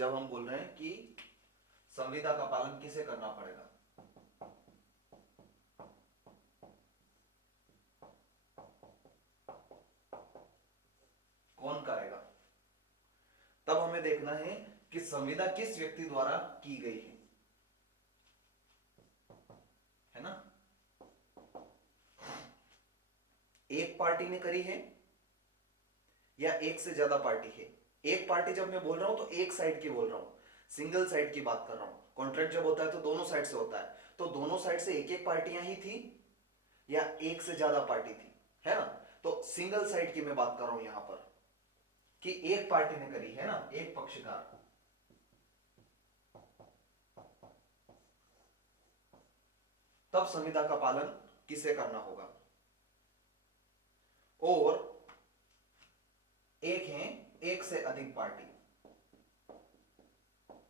जब हम बोल रहे हैं कि संविदा का पालन किसे करना पड़ेगा, कौन करेगा, तब हमें देखना है कि संविदा किस व्यक्ति द्वारा की गई है ना। एक पार्टी ने करी है या एक से ज्यादा पार्टी है। एक पार्टी जब मैं बोल रहा हूं तो एक साइड की बोल रहा हूं, सिंगल साइड की बात कर रहा हूं। कॉन्ट्रैक्ट जब होता है तो दोनों साइड से होता है, तो दोनों साइड से एक एक पार्टियां ही थी या एक से ज्यादा पार्टी थी, है ना। तो सिंगल साइड की मैं बात कर रहा हूं यहां पर कि एक पार्टी ने करी है ना, एक पक्षकार। तब संविदा का पालन किसे करना होगा। और एक है एक से अधिक पार्टी,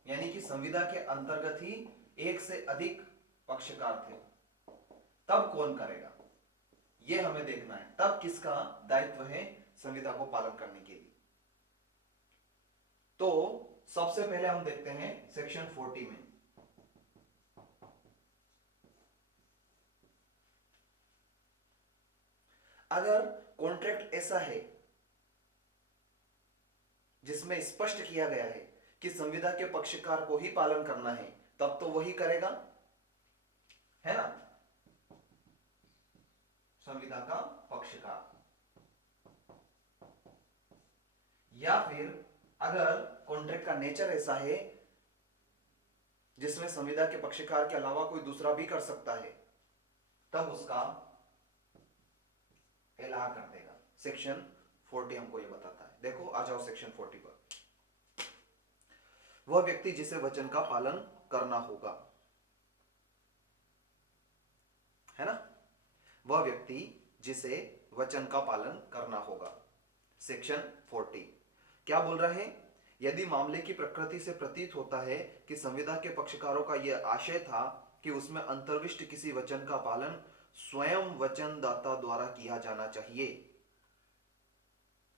यानी कि संविदा के अंतर्गत ही एक से अधिक पक्षकार थे, तब कौन करेगा यह हमें देखना है। तब किसका दायित्व है संविदा को पालन करने के लिए। तो सबसे पहले हम देखते हैं सेक्शन 40 में। अगर कॉन्ट्रैक्ट ऐसा है जिसमें स्पष्ट किया गया है कि संविदा के पक्षकार को ही पालन करना है, तब तो वही करेगा, है ना, संविदा का पक्षकार। या फिर अगर कॉन्ट्रैक्ट का नेचर ऐसा है जिसमें संविदा के पक्षकार के अलावा कोई दूसरा भी कर सकता है, तब उसका एलाहा कर देगा। सेक्शन 40 हमको यह बताता है। देखो आ जाओ सेक्शन 40 पर। वह व्यक्ति जिसे वचन का पालन करना होगा, है ना, वह व्यक्ति जिसे वचन का पालन करना होगा। सेक्शन 40 क्या बोल रहा है। यदि मामले की प्रकृति से प्रतीत होता है कि संविदा के पक्षकारों का यह आशय था कि उसमें अंतर्विष्ट किसी वचन का पालन स्वयं वचनदाता द्वारा किया जाना चाहिए,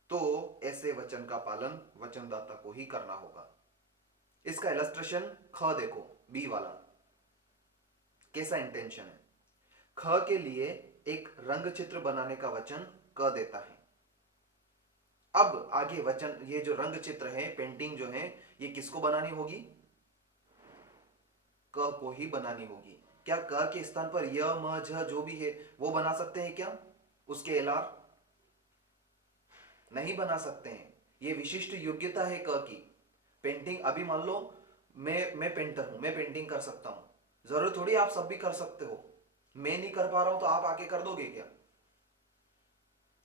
तो ऐसे वचन का पालन वचनदाता को ही करना होगा। इसका इलस्ट्रेशन ख देखो, बी वाला कैसा इंटेंशन है। ख के लिए एक रंग चित्र बनाने का वचन क देता है। अब आगे वचन, ये जो रंग चित्र है, पेंटिंग जो है, ये किसको बनानी होगी, क को ही बनानी होगी। क्या क के स्थान पर य म झ जो भी है वो बना सकते हैं क्या, उसके एलार नहीं बना सकते हैं। ये विशिष्ट योग्यता है क की। पेंटिंग अभी मान लो मैं पेंटर हूं, मैं पेंटिंग कर सकता हूं, जरूर थोड़ी आप सब भी कर सकते हो। मैं नहीं कर पा रहा हूं तो आप आके कर दोगे क्या,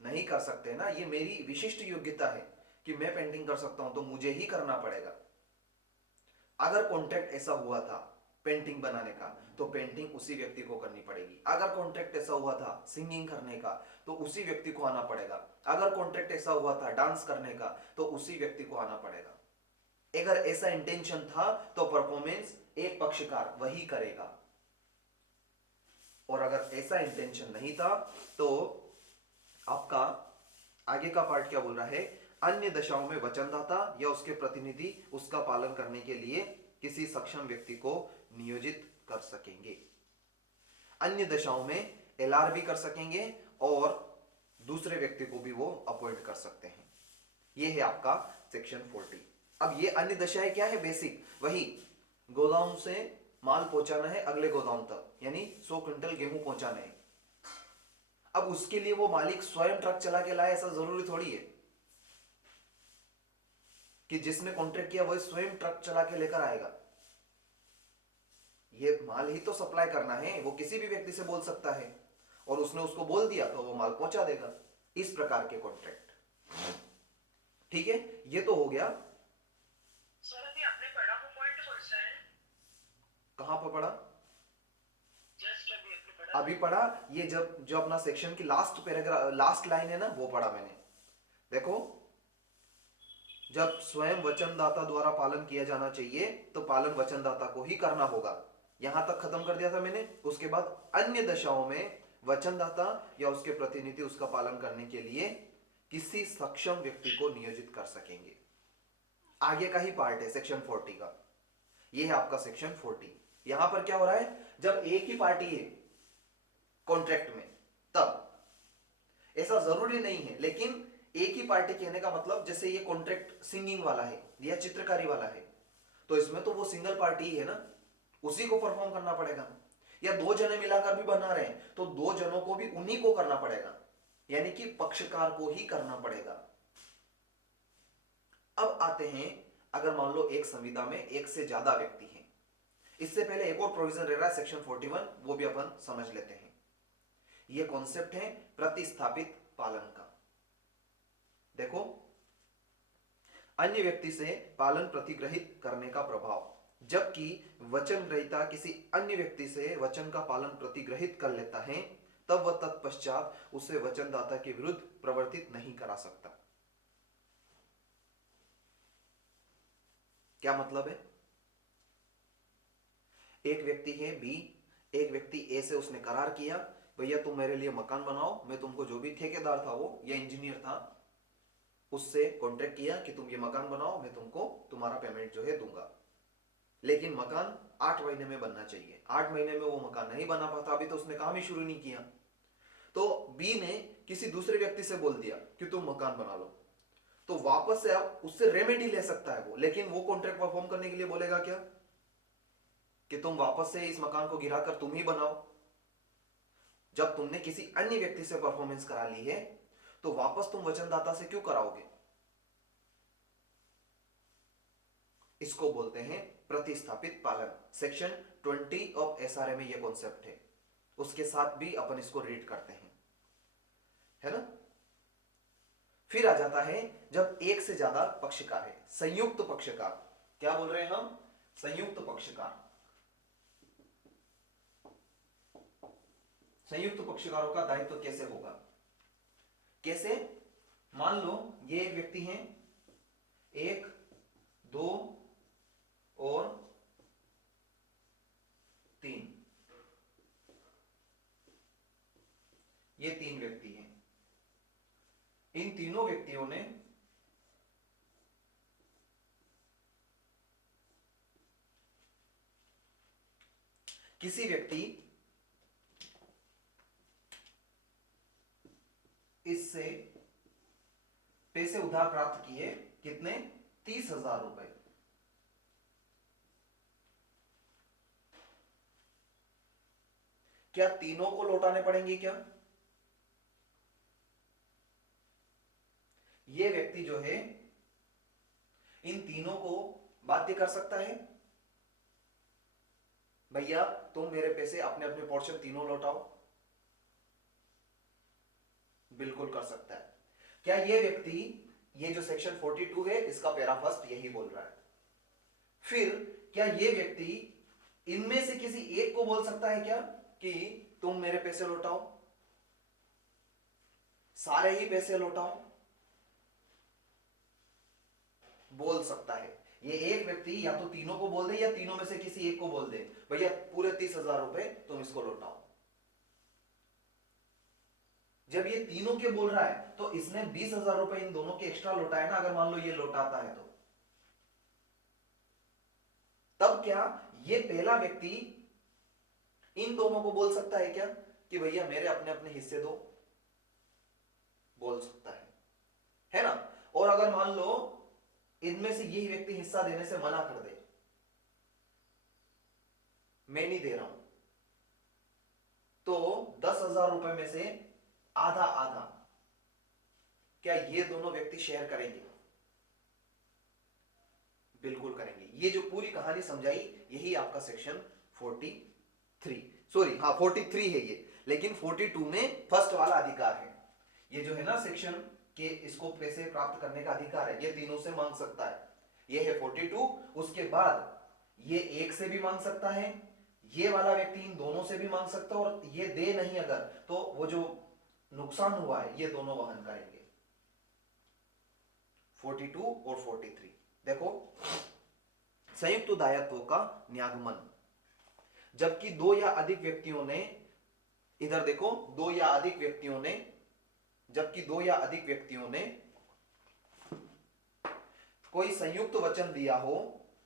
नहीं कर सकते ना। ये मेरी विशिष्ट योग्यता है कि मैं पेंटिंग कर सकता हूं, तो मुझे ही करना पड़ेगा। अगर कॉन्ट्रैक्ट ऐसा हुआ था पेंटिंग बनाने का, तो पेंटिंग उसी व्यक्ति को करनी पड़ेगी। अगर कॉन्ट्रैक्ट ऐसा हुआ था सिंगिंग करने का, तो उसी व्यक्ति को आना पड़ेगा। अगर कॉन्ट्रैक्ट ऐसा हुआ था डांस करने का, तो उसी व्यक्ति को आना पड़ेगा। अगर ऐसा इंटेंशन था तो परफॉर्मेंस एक पक्षकार वही करेगा, और अगर ऐसा इंटेंशन नहीं था तो आपका आगे का पार्ट क्या बोल रहा है। अन्य दशाओं में वचनदाता या उसके प्रतिनिधि उसका पालन करने के लिए किसी सक्षम व्यक्ति को नियोजित कर सकेंगे। अन्य दशाओं में एलआर भी कर सकेंगे और दूसरे व्यक्ति को भी वो अपॉइंट कर सकते हैं। ये है आपका सेक्शन 40। अब ये अन्य दशाएं क्या है, बेसिक वही गोदाम से माल पहुंचाना है अगले गोदाम तक, यानी 100 क्विंटल गेहूं पहुंचाना है। अब उसके लिए वो मालिक स्वयं ट्रक चला के लाए, ऐसा जरूरी थोड़ी है कि जिसने कॉन्ट्रैक्ट किया वही स्वयं ट्रक चला के लेकर आएगा। ये माल ही तो सप्लाई करना है, वो किसी भी व्यक्ति से बोल सकता है और उसने उसको बोल दिया तो वो माल पहुंचा देगा। इस प्रकार के कॉन्ट्रैक्ट, ठीक है। ये तो हो गया। सर अभी आपने पढ़ा वो पॉइंट कौन सा है? कहां पर पढ़ा, जस्ट अभी आपने पढ़ा अभी पढ़ा। ये जब जो अपना सेक्शन की लास्ट पैराग्राफ, लास्ट लाइन है ना, वो पढ़ा मैंने। देखो, जब स्वयं वचनदाता द्वारा पालन किया जाना चाहिए तो पालन वचनदाता को ही करना होगा। यहां तक खत्म कर दिया था मैंने। उसके बाद अन्य दशाओं में वचनदाता या उसके प्रतिनिधि उसका पालन करने के लिए किसी सक्षम व्यक्ति को नियोजित कर सकेंगे। आगे का ही पार्ट है सेक्शन 40 का। ये है आपका सेक्शन 40। यहां पर क्या हो रहा है, जब एक ही पार्टी है कॉन्ट्रैक्ट में तब, ऐसा जरूरी नहीं है, लेकिन एक ही पार्टी कहने का मतलब जैसे ये कॉन्ट्रैक्ट सिंगिंग वाला है या चित्रकारी वाला है, तो इसमें तो वो सिंगल पार्टी ही है ना, उसी को परफॉर्म करना पड़ेगा। या दो जने मिलाकर भी बना रहे हैं तो दो जनों को भी उन्हीं को करना पड़ेगा, यानी कि पक्षकार को ही करना पड़ेगा। अब आते हैं, अगर मान लो एक संविदा में एक से ज्यादा व्यक्ति हैं, इससे पहले एक और प्रोविजन रह रहा है सेक्शन 41, वो भी अपन समझ लेते हैं। ये कॉन्सेप्ट है प्रतिस्थापित पालन का। देखो, अन्य व्यक्ति से पालन प्रतिग्रहित करने का प्रभाव, जबकि वचन ग्रहीता किसी अन्य व्यक्ति से वचन का पालन प्रतिग्रहित कर लेता है, तब वह तत्पश्चात उसे वचनदाता के विरुद्ध प्रवर्तित नहीं करा सकता। क्या मतलब है? एक व्यक्ति है बी, एक व्यक्ति ए से उसने करार किया, भैया तुम मेरे लिए मकान बनाओ, मैं तुमको, जो भी ठेकेदार था वो या इंजीनियर था, उससे कॉन्ट्रैक्ट किया कि तुम ये मकान बनाओ, मैं तुमको तुम्हारा पेमेंट जो है दूंगा, लेकिन मकान 8 महीने में बनना चाहिए। 8 महीने में वो मकान नहीं बना पाता, अभी तो उसने काम ही शुरू नहीं किया, तो बी ने किसी दूसरे व्यक्ति से बोल दिया कि तुम मकान बना लो, तो वापस से आप उससे रेमेडी ले सकता है वो, लेकिन वो कॉन्ट्रैक्ट परफॉर्म करने के लिए बोलेगा क्या कि तुम वापस से इस मकान को गिराकर तुम ही बनाओ। जब तुमने किसी अन्य व्यक्ति से परफॉर्मेंस करा ली है तो वापस तुम वचनदाता से क्यों कराओगे? इसको बोलते हैं प्रतिस्थापित पालन। सेक्शन 20 ऑफ एसआरए में यह कॉन्सेप्ट है, उसके साथ भी अपन इसको रीड करते हैं, है ना। फिर आ जाता है जब एक से ज्यादा पक्षकार है, संयुक्त पक्षकार। क्या बोल रहे हैं हम? संयुक्त पक्षकार। संयुक्त पक्षकारों का दायित्व कैसे होगा? कैसे? मान लो ये एक व्यक्ति हैं, 1, 2 और 3, ये 3 व्यक्ति हैं। इन तीनों व्यक्तियों ने किसी व्यक्ति इससे पैसे उधार प्राप्त किए, कितने? 30,000 रुपए। क्या तीनों को लौटाने पड़ेंगे क्या? ये व्यक्ति जो है इन तीनों को बाध्य कर सकता है, भैया तुम मेरे पैसे अपने अपने पोर्शन तीनों लौटाओ? बिल्कुल कर सकता है। क्या ये व्यक्ति, ये जो सेक्शन 42 है इसका पैरा फर्स्ट यही बोल रहा है। फिर क्या ये व्यक्ति इनमें से किसी एक को बोल सकता है क्या कि तुम मेरे पैसे लौटाओ, सारे ही पैसे लौटाओ? बोल सकता है। ये एक व्यक्ति या तो तीनों को बोल दे या तीनों में से किसी एक को बोल दे, भैया पूरे 30,000 रुपए तुम इसको लौटाओ। जब ये तीनों के बोल रहा है तो इसने 20,000 रुपए इन दोनों के एक्स्ट्रा लौटाए ना, अगर मान लो ये लौटाता है तो। तब क्या ये पहला व्यक्ति इन दोनों को बोल सकता है क्या कि भैया मेरे अपने अपने हिस्से दो? बोल सकता है ना। और अगर मान लो इनमें से यही व्यक्ति हिस्सा देने से मना कर दे, मैं नहीं दे रहा हूं, तो 10,000 रुपए में से आधा आधा क्या ये दोनों व्यक्ति शेयर करेंगे? बिल्कुल करेंगे। ये जो पूरी कहानी समझाई यही आपका सेक्शन 43, सॉरी हाँ 43 है ये, लेकिन 42 में फर्स्ट वाला अधिकार है। ये जो है ना सेक्शन के, इसको पैसे प्राप्त करने का अधिकार है, ये तीनों से मांग सकता है, ये है 42। उसके बाद ये एक से भी मांग सकता है, ये वाला व्यक्ति इन दोनों से भी मांग सकता है, और ये दे नहीं अगर तो वो जो नुकसान हुआ है ये दोनों वहन करेंगे। 42 और 43। देखो, संयुक्त दायित्व का न्यागमन, जबकि दो या अधिक व्यक्तियों ने, इधर देखो, दो या अधिक व्यक्तियों ने कोई संयुक्त वचन दिया हो,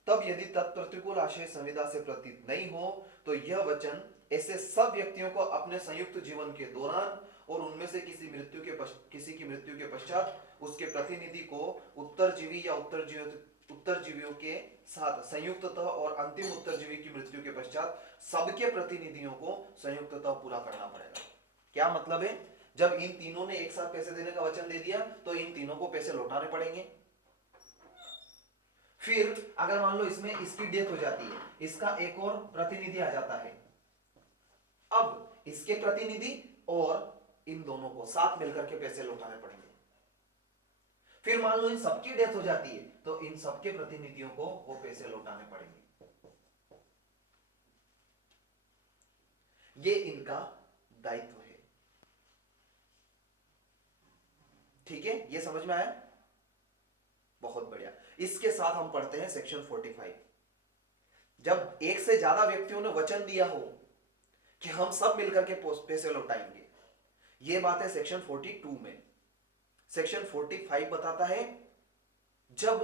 तब यदि तत्प्रतिकूल आशय संविदा से प्रतीत नहीं हो तो यह वचन ऐसे सब व्यक्तियों को अपने संयुक्त जीवन के दौरान और उनमें से किसी की मृत्यु के पश्चात उसके प्रतिनिधि को उत्तरजीवी या उत्तरजीवियों के साथ संयुक्ततः और अंतिम उत्तरजीवी की मृत्यु के पश्चात सबके प्रतिनिधियों को संयुक्ततः पूरा करना पड़ेगा। क्या मतलब है? जब इन तीनों ने एक साथ पैसे देने का वचन दे दिया तो इन तीनों को पैसे लौटाने पड़ेंगे। फिर अगर मान लो इसमें इसकी डेथ हो जाती है, इसका एक और प्रतिनिधि आ जाता है, अब इसके प्रतिनिधि और इन दोनों को साथ मिलकर के पैसे लौटाने पड़ेंगे। फिर मान लो इन सबकी डेथ हो जाती है तो इन सबके प्रतिनिधियों को वो पैसे लौटाने पड़ेंगे। ये इनका दायित्व है। ठीक है, ये समझ में आया? बहुत बढ़िया। इसके साथ हम पढ़ते हैं सेक्शन 45। जब एक से ज्यादा व्यक्तियों ने वचन दिया हो कि हम सब मिलकर के पैसे लौटाएंगे, ये बात है सेक्शन 42 में। सेक्शन 45 बताता है जब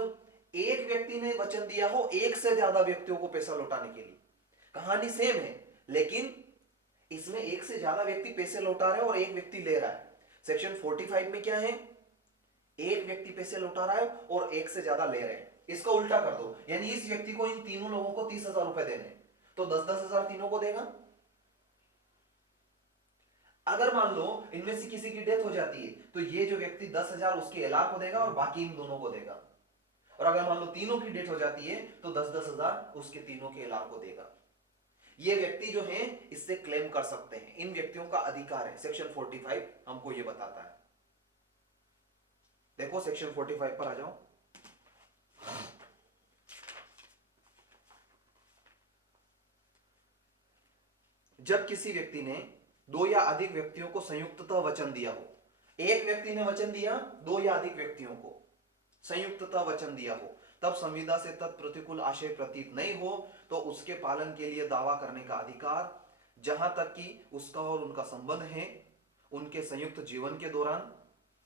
एक व्यक्ति ने वचन दिया हो एक से ज्यादा व्यक्तियों को पैसा लौटाने के लिए। कहानी सेम है, लेकिन इसमें एक से ज्यादा व्यक्ति पैसे लौटा रहे हैं और एक व्यक्ति ले रहा है। सेक्शन 45 में क्या है? एक व्यक्ति पैसे लौटा रहा है और एक से ज्यादा ले रहे हैं। इसका उल्टा कर दो, यानी इस व्यक्ति को इन तीनों लोगों को 30,000 रुपए देने, तो 10-10 हजार तीनों को देगा। अगर मान लो इनमें से किसी की डेथ हो जाती है तो ये जो व्यक्ति 10,000 उसके एलार को देगा और बाकी इन दोनों को देगा। और अगर मान लो तीनों की डेथ हो जाती है तो 10-10 हजार उसके तीनों के एलार को देगा। ये व्यक्ति जो है इससे क्लेम कर सकते हैं, इन व्यक्तियों का अधिकार है। सेक्शन 45 हमको ये बताता है। देखो सेक्शन 45 पर आ जाओ। जब किसी व्यक्ति ने दो या अधिक व्यक्तियों को संयुक्ततः वचन दिया हो, एक व्यक्ति ने वचन दिया, दो या अधिक व्यक्तियों को संयुक्ततः वचन दिया हो, तब संविदा से तत्प्रतिकूल आशय प्रतीत नहीं हो तो उसके पालन के लिए दावा करने का अधिकार, जहां तक कि उसका और उनका संबंध है, उनके संयुक्त जीवन के दौरान,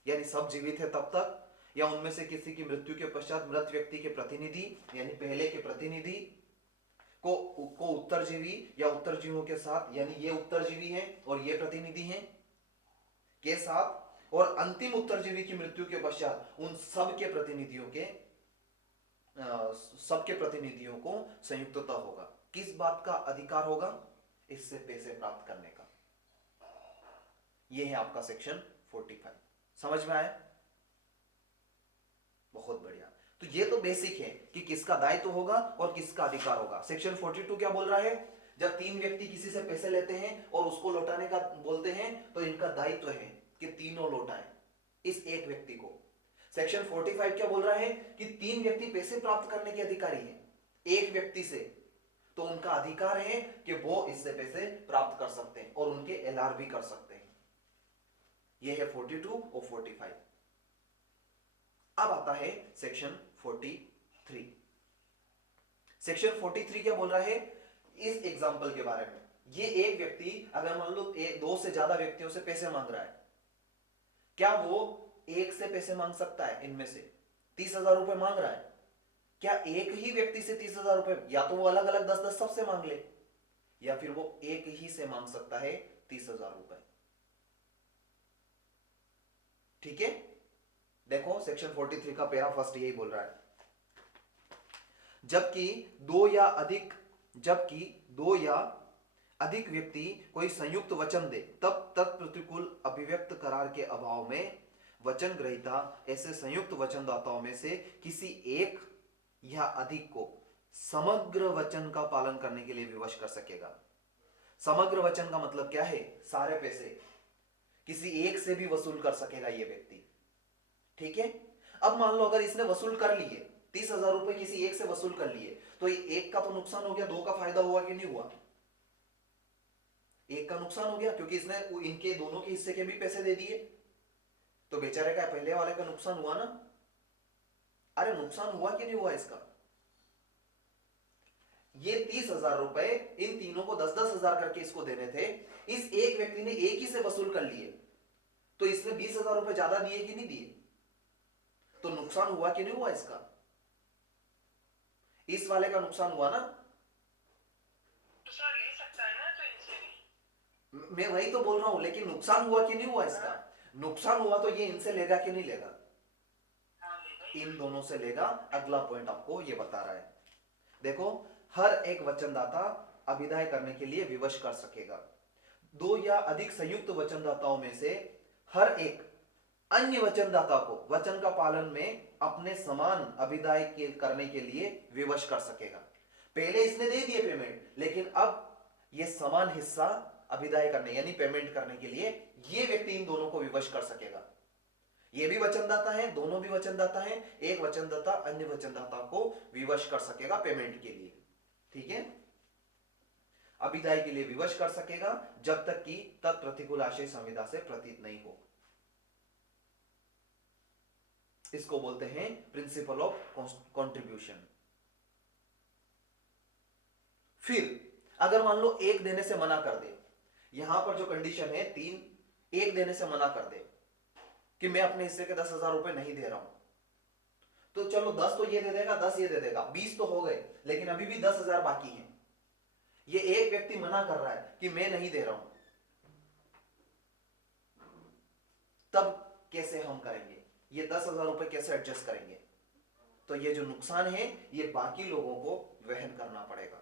यानी सब जीवित है तब तक, या उनमें से किसी की मृत्यु के पश्चात मृत व्यक्ति के प्रतिनिधि यानी पहले के प्रतिनिधि को उत्तरजीवी या उत्तरजीवियों के साथ, यानी ये उत्तरजीवी है और ये प्रतिनिधि है के साथ, और अंतिम उत्तरजीवी की मृत्यु के पश्चात उन सबके प्रतिनिधियों को संयुक्तता होगा। किस बात का अधिकार होगा? इससे पैसे प्राप्त करने का। यह है आपका सेक्शन 45। समझ में आया? बहुत बढ़िया। तो ये तो बेसिक है कि किसका दायित्व होगा और किसका अधिकार होगा। सेक्शन 42 क्या बोल रहा है? जब तीन व्यक्ति किसी से पैसे लेते हैं और उसको लौटाने का बोलते हैं तो इनका दायित्व है कि तीनों लौटाएं इस एक व्यक्ति को। सेक्शन 45 क्या बोल रहा है कि तीन व्यक्ति पैसे प्राप्त करने के अधिकारी हैं एक व्यक्ति से, तो उनका अधिकार है कि वो इससे पैसे प्राप्त कर सकते हैं और उनके एलआर भी कर सकते हैं। यह है 42 और 45। अब आता है सेक्शन 43। सेक्शन 43 क्या बोल रहा है? इस एग्जांपल के बारे में, ये एक व्यक्ति अगर मान लो दो से ज्यादा व्यक्तियों से पैसे मांग रहा है, क्या वो एक से पैसे मांग सकता है? इनमें से 30,000 रुपए मांग रहा है, क्या एक ही व्यक्ति से 30,000 रुपए, या तो वो अलग अलग 10-10 सबसे मांग ले, या फिर वो एक ही से मांग सकता है 30,000 रुपए। ठीक है, देखो सेक्शन 43 का पैरा फर्स्ट यही बोल रहा है, जबकि दो या अधिक व्यक्ति कोई संयुक्त वचन दे, तब तत्प्रतिकूल अभिव्यक्त करार के अभाव में वचन ग्रहीता ऐसे संयुक्त वचनदाताओं में से किसी एक या अधिक को समग्र वचन का पालन करने के लिए विवश कर सकेगा। समग्र वचन का मतलब क्या है? सारे पैसे किसी एक से भी वसूल कर सकेगा ये व्यक्ति। ठीक है, अब मान लो अगर इसने वसूल कर लिए 30,000 रुपए, किसी एक से वसूल कर लिए, तो एक का तो नुकसान हो गया, दो का फायदा हुआ कि नहीं हुआ? एक का नुकसान हो गया क्योंकि इसने इनके दोनों के हिस्से के भी पैसे दे दिए, तो बेचारे का पहले वाले का नुकसान हुआ ना। अरे नुकसान हुआ कि नहीं हुआ इसका? ये 30,000 रुपए इन तीनों को 10-10 हजार करके इसको देने थे, इस एक व्यक्ति ने एक ही से वसूल कर लिए, तो इसने 20,000 रुपए ज्यादा दिए कि नहीं दिए? तो नुकसान हुआ कि नहीं हुआ इसका? इस वाले का नुकसान हुआ ना। तो सर ले सकता है ना तो इनसे भी। मैं वही तो बोल रहा हूं, लेकिन नुकसान हुआ कि नहीं हुआ इसका? नुकसान हुआ तो ये इनसे लेगा कि नहीं लेगा? हाँ लेगा ही। इन दोनों से लेगा। अगला पॉइंट आपको ये बता रहा है, देखो, हर एक वचनदाता अभिदाय करने के लिए विवश कर सकेगा। दो या अधिक संयुक्त वचनदाताओं में से हर एक अन्य वचनदाता को वचन का पालन में अपने समान अभिदाय करने के लिए विवश कर सकेगा। पहले इसने दे दिए पेमेंट, लेकिन अब ये समान हिस्सा अभिदाय करने यानी पेमेंट करने के लिए ये व्यक्ति इन दोनों को विवश कर सकेगा। ये भी वचनदाता है, दोनों भी वचनदाता हैं, एक वचनदाता अन्य वचनदाता को विवश कर सकेगा पेमेंट के लिए। ठीक है, अभिदाय के लिए विवश कर सकेगा जब तक कि तत्प्रतिकूल आशय संविदा से प्रतीत नहीं हो। इसको बोलते हैं प्रिंसिपल ऑफ कंट्रीब्यूशन। फिर अगर मान लो एक देने से मना कर दे, यहां पर जो कंडीशन है 3, एक देने से मना कर दे कि मैं अपने हिस्से के 10,000 रुपए नहीं दे रहा हूं, तो चलो 10 तो ये दे देगा, 10 ये दे देगा, 20 तो हो गए, लेकिन अभी भी 10,000 बाकी है। ये एक व्यक्ति मना कर रहा है कि मैं नहीं दे रहा हूं, तब कैसे हम करेंगे? ये 10,000 रुपए कैसे एडजस्ट करेंगे? तो ये जो नुकसान है ये बाकी लोगों को वहन करना पड़ेगा।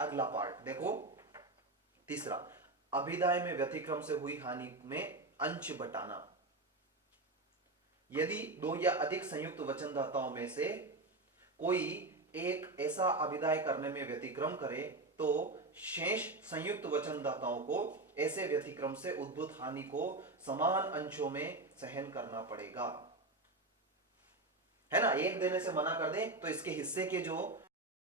अगला पार्ट देखो, तीसरा, अभिदाय में व्यतिक्रम से हुई हानि में अंश बटाना। यदि दो या अधिक संयुक्त वचनदाताओं में से कोई एक ऐसा अभिदाय करने में व्यतिक्रम करे तो शेष संयुक्त वचनदाताओं को ऐसे व्यतिक्रम से उद्भूत हानि को समान अंशों में सहन करना पड़ेगा। है ना, एक देने से मना कर दे तो इसके हिस्से के जो